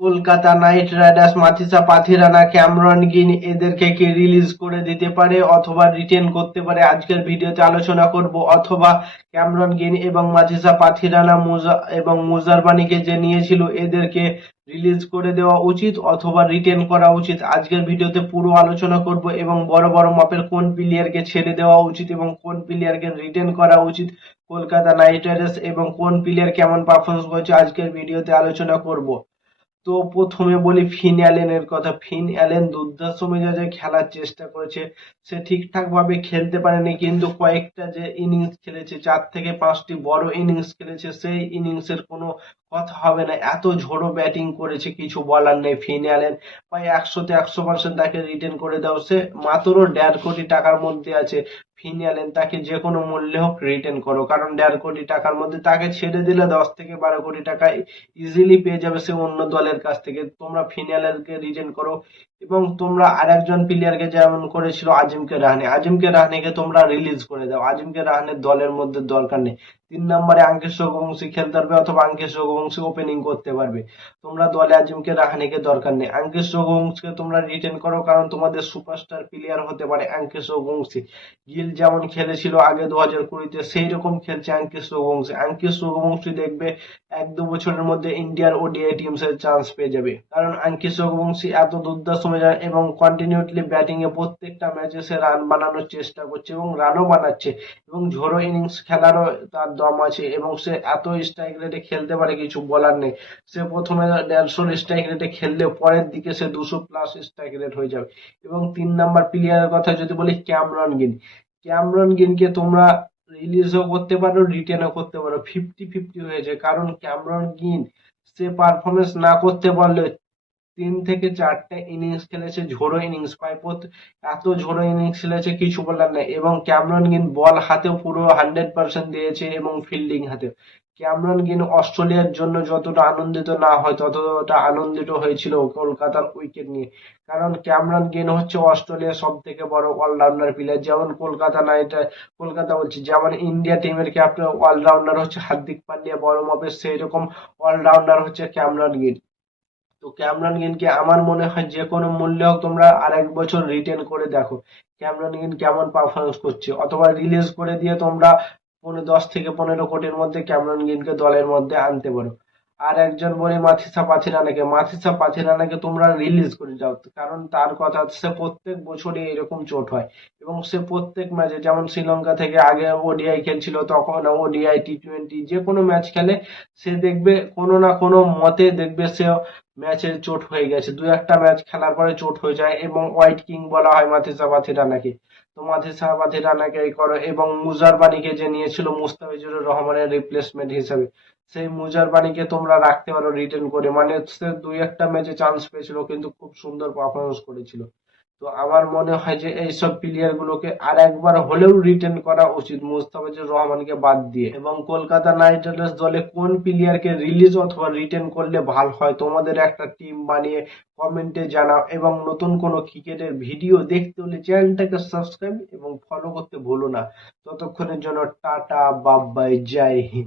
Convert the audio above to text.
Kolkata night Riders Matheesha Pathirana, Cameron green এদেরকে কি release করে দিতে পারে অথবা রিটেন করতে পারে, আজকের ভিডিওতে আলোচনা করব। অথবা ক্যামেরন গ্রিন এবং মাথিসা পাথিরানা এবং মুজারবানিকে যে নিয়েছিল এদেরকে রিলিজ করে দেওয়া উচিত অথবা রিটেন করা উচিত, আজকের ভিডিওতে পুরো আলোচনা করব। এবং বড় বড় মাপের কোন প্লেয়ারকে ছেড়ে দেওয়া উচিত এবং কোন প্লেয়ারকে রিটেন করা উচিত কলকাতা নাইট রাইডার্স, এবং কোন প্লেয়ার কেমন পারফরমেন্স করছে আজকের ভিডিওতে আলোচনা করব। তো প্রথমে বলি ফিন অ্যালেনের কথা। ফিন অ্যালেন দুর্ধর্ষ মেজাজে খেলার চেষ্টা করেছে, সে ঠিকঠাক ভাবে খেলতে পারেনি, কিন্তু কয়েকটা যে ইনিংস খেলেছে 4 থেকে 5টি বড় ইনিংস খেলেছে, সেই ইনিংসের কোনো কথা হবে না। এত ঝোড়ো ব্যাটিং করেছে, কিছু বলার নেই। ফিন অ্যালেন প্রায় 100তে 100% তাকে রিটেন করে দাও, সে মাত্র 1.5 কোটি টাকার মধ্যে আছে। ফিন অ্যালেন তাকে যে কোনো মূল্যে হোক রিটেন করো, কারণ 1.5 কোটি টাকার মধ্যে তাকে ছেড়ে দিলে 10 থেকে 12 কোটি টাকা ইজিলি পেয়ে যাবে সে অন্য দলের কাছ থেকে। তোমরা ফিন অ্যালেনকে রিটেন করো। এবং তোমরা আরেকজন প্লেয়ারকে যেমন করেছিল আজিমকে রাহানে, আজিমকে রাহানেকে তোমরা রিলিজ করে দাও, আজিমকে রাহানের দলের মধ্যে দরকার নেই। 3 নম্বরে আঙ্কিত রঘুবংশী খেলতে পারবে অথবা আঙ্কিত রঘুবংশী ওপেনিং করতে পারবে, তোমরা দলে আজিমকে রাহানেকে দরকার নেই। আঙ্কিত রঘুবংশীকে তোমরা রিটেন করো, কারণ তোমাদের সুপারস্টার প্লেয়ার হতে পারে আঙ্কিত রঘুবংশী। গিল যেমন খেলেছিল আগে 2020-তে, সেই রকম খেলছে আঙ্কিত রঘুবংশী। আঙ্কিত রঘুবংশী দেখবে 1-2 বছরের মধ্যে ইন্ডিয়ার ওডিআই টিমসের চান্স পেয়ে যাবে, কারণ আঙ্কিত রঘুবংশী এত দুর্দান্ত মেজাজ এবং কন্টিনিউটলি ব্যাটিং এ প্রত্যেকটা ম্যাচে সে রান বানানোর চেষ্টা করছে এবং রানও বানাচ্ছে, এবং ঝোড়ো ইনিংস খেলারও তার দম আছে, এবং সে এত স্ট্রাইক রেটে খেলতে পারে, কিছু বলার নেই। সে প্রথমে 150 স্ট্রাইক রেটে খেললে পরের দিকে সে 200+ স্ট্রাইক রেট হয়ে যাবে। এবং 3 নম্বর প্লেয়ারের কথা যদি বলি, ক্যামেরন গ্রিন। ক্যামেরন গ্রিনকে তোমরা রিলিজও করতে পারো, রিটেনও করতে পারো, 50-50 হয়েছে। কারণ ক্যামেরন গ্রিন সে পারফরমেন্স না করতে পারলে 3 থেকে 4টা ইনিংস খেলেছে, ঝোড়ো ইনিংস প্রায় এত ঝোড়ো ইনিংস খেলেছে, কিছু বলার নাই। এবং ক্যামেরন গ্রিন বল হাতেও পুরো 100% দিয়েছে এবং ফিল্ডিং হাতেও। ক্যামেরন গ্রিন অস্ট্রেলিয়ার জন্য যতটা আনন্দিত না হয় ততটা আনন্দিত হয়েছিল কলকাতার উইকেট নিয়ে, কারণ ক্যামেরন গ্রিন হচ্ছে অস্ট্রেলিয়ার সব থেকে বড় অলরাউন্ডার প্লেয়ার। যেমন কলকাতা বলছি, যেমন ইন্ডিয়া টিমের ক্যাপ্টেন অলরাউন্ডার হচ্ছে হার্দিক পান্ডিয়া বড় মাপের, সেই রকম অলরাউন্ডার হচ্ছে ক্যামেরন গ্রিন। তো ক্যামেরন গ্রিনকে আমার মনে হয় যে কোনো মূল্যে হোক তোমরা আরেক বছর রিটেন করে দেখো ক্যামেরন গ্রিন কেমন পারফরমেন্স করছে, অথবা রিলিজ করে দিয়ে তোমরা 10 থেকে 15 কোটির মধ্যে ক্যামেরন গ্রিনকে দলের মধ্যে আনতে পারো। আর একজন বলি মাথিসা পাথিরানাকে, মাথিসা পাথিরানাকে তোমরা রিলিজ করে দাও, কারণ তার কথা সে প্রত্যেক বছরই এরকম চোট হয়, এবং সে প্রত্যেক ম্যাচে, যেমন শ্রীলঙ্কা থেকে আগে ওডিআই খেলছিল, তখন ওডিআই টি20 যে কোনো ম্যাচ খেলে, সে দেখবে কোনো না কোনো মতে দেখবে সে ম্যাচে চোট হয়ে গেছে, 2-1টা ম্যাচ খেলার পরে চোট হয়ে যায়, এবং হোয়াইট কিং বলা হয় মাথিসা পাথিরানাকে। তো মাথিসা পাথিরানাকে এই করো। এবং মুজারবানিকে যে নিয়েছিল মুস্তাফিজুর রহমানের রিপ্লেসমেন্ট হিসেবে, সেই মুজারবানিকে তোমরা রাখতে পারো রিটেন করে, মানে সে 2-1টা ম্যাচে চান্স পেয়েছিল কিন্তু খুব সুন্দর পারফরমেন্স করেছিল। তো আমার মনে হয় যে এইসব প্লেয়ার গুলোকে আর একবার হলেও রিটেন করা উচিত মুস্তাফিজুর রহমানকে বাদ দিয়ে। এবং কলকাতা নাইট রাইডার্স দলে কোন প্লেয়ারকে রিলিজ অথবা রিটেন করলে ভালো হয় তোমাদের একটা টিম বানিয়ে কমেন্টে জানাও। এবং নতুন কোনো ক্রিকেটের ভিডিও দেখতে হলে চ্যানেলটাকে সাবস্ক্রাইব এবং ফলো করতে ভুলো না। ততক্ষণের জন্য টাটা, বাই বাই, জয় হিন্দ।